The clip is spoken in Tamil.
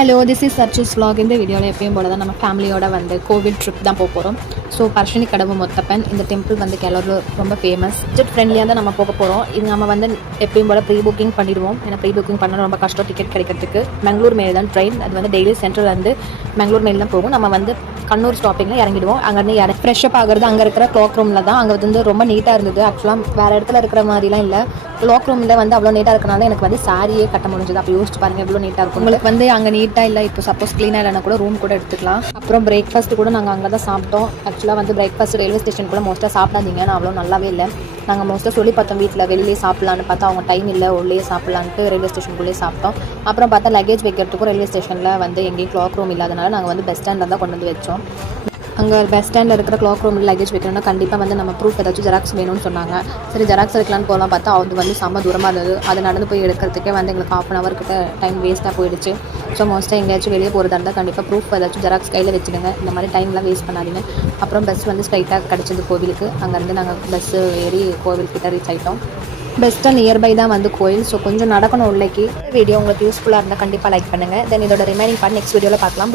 ஹலோ, திஸ் இஸ் சர்ச்சூஸ் vlog. இந்த வீடியோவில் எப்பயும் போல தான் நம்ம ஃபேமிலியோட வந்து கோவில் ட்ரிப் தான் போக போகிறோம். ஸோ பர்ஷினி கடவு முத்தப்பன் இந்த டெம்பிள் வந்து கேரளாவில் ரொம்ப ஃபேமஸ். பட்ஜெட் ஃப்ரெண்ட்லியாக தான் நம்ம போக போகிறோம். இது நம்ம வந்து எப்பயும் போல் ப்ரீ புக்கிங் பண்ணிடுவோம். ஏன்னா ப்ரீ புக்கிங் பண்ணால் ரொம்ப கஷ்டம் டிக்கெட் கிடைக்கிறதுக்கு. பெங்களூர் மேல் தான் ட்ரெயின். அது வந்து டெய்லி சென்ட்ரல் வந்து பெங்களூர் மேல் தான் போகும். நம்ம வந்து கண்ணூர் ஸ்டாப்பிங்கில் இறங்கிடுவோம். அங்கேருந்து ஃப்ரெஷ்ஷப் ஆகிறது அங்கே இருக்கிற க்ளாக் ரூமில் தான். அங்கே வந்து ரொம்ப நீட்டாக இருந்தது. ஆக்சுவலாக வேறு இடத்துல இருக்கிற மாதிரிலாம் இல்லை. க்ளாக் ரூமில் வந்து அவ்வளோ நீட்டாக இருக்கனால எனக்கு வந்து சாரியே கட்ட முடிஞ்சது. அப்போ யோசிச்சு பாருங்கள் எவ்வளோ நீட்டாக இருக்கும். உங்களுக்கு வந்து அங்கே நீட்டாக இல்லை, இப்போ சப்போஸ் க்ளீனாக இல்லைனா கூட ரூம் கூட எடுத்துக்கலாம். அப்புறம் பிரேக்ஃபாஸ்ட் கூட நாங்கள் அங்கே தான் சாப்பிட்டோம். ஆக்சுவலாக வந்து பிரேக்ஃபாஸ்ட் ரயில்வே ஸ்டேஷன் கூட மோஸ்ட்டாக சாப்பிடாதீங்க, நான் அவ்வளோ நல்லாவே இல்லை. நாங்கள் மோஸ்ட்டாக சொல்லி பார்த்தோம் வீட்டில் வெளியிலே சாப்பிட்லான்னு பார்த்தா அவங்க டைம் இல்லை, உள்ளே சாப்பிட்லான்ட்டு ரயில்வே ஸ்டேஷனுக்குள்ளே சாப்பிட்டோம். அப்புறம் பார்த்தா லக்கேஜ் வைக்கிறதுக்கும் ரயில்வே ஸ்டேஷனில் வந்து எங்கேயும் க்ளாக் ரூம் இல்லாதனால நாங்கள் வந்து பஸ் ஸ்டாண்டில் தான் கொண்டு வந்து வச்சோம். அங்கே பஸ் ஸ்டாண்டில் இருக்கிற க்ளாக் ரூமில் லக்கேஜ் வைக்கணும்னா கண்டிப்பாக வந்து நம்ம ப்ரூஃப் ஏதாச்சும் ஜெராக்ஸ் வேணும்னு சொன்னாங்க. சரி ஜெராக்ஸ் எடுக்கலான்னு போகலாம் பார்த்தா அது வந்து செம்ம தூரமாக இருந்தது. அது நடந்து போய் எடுக்கிறதுக்கே வந்து எங்களுக்கு ½ hour கிட்ட டைம் வேஸ்ட்டாக போயிடுச்சு. ஸோ மோஸ்ட்டாக எங்கேயாச்சும் வெளியே போகிறதா இருந்தால் கண்டிப்பாக ப்ரூஃப் ஏதாச்சும் ஜெராக்ஸ் கையில் வச்சுடுங்க. இந்த மாதிரி டைம்லாம் வேஸ்ட் பண்ணாதீங்க. அப்புறம் பஸ் வந்து ஸ்ட்ரைட்டாக கிடச்சிது கோவிலுக்கு. அங்கேருந்து நாங்கள் பஸ்ஸு ஏறி கோவில்கிட்ட ரீச் ஆகிட்டோம். பெஸ்ட்டாக நியர்பை தான் வந்து கோயில். ஸோ கொஞ்சம் நடக்கணும் உள்ளேக்கு. வீடியோ உங்களுக்கு யூஸ்ஃபுல்லாக இருந்தால் கண்டிப்பாக லைக் பண்ணுங்கள். தென் இதோட ரிமைனிங் பார்ட் நெக்ஸ்ட் வீடியோவில் பார்க்கலாம்.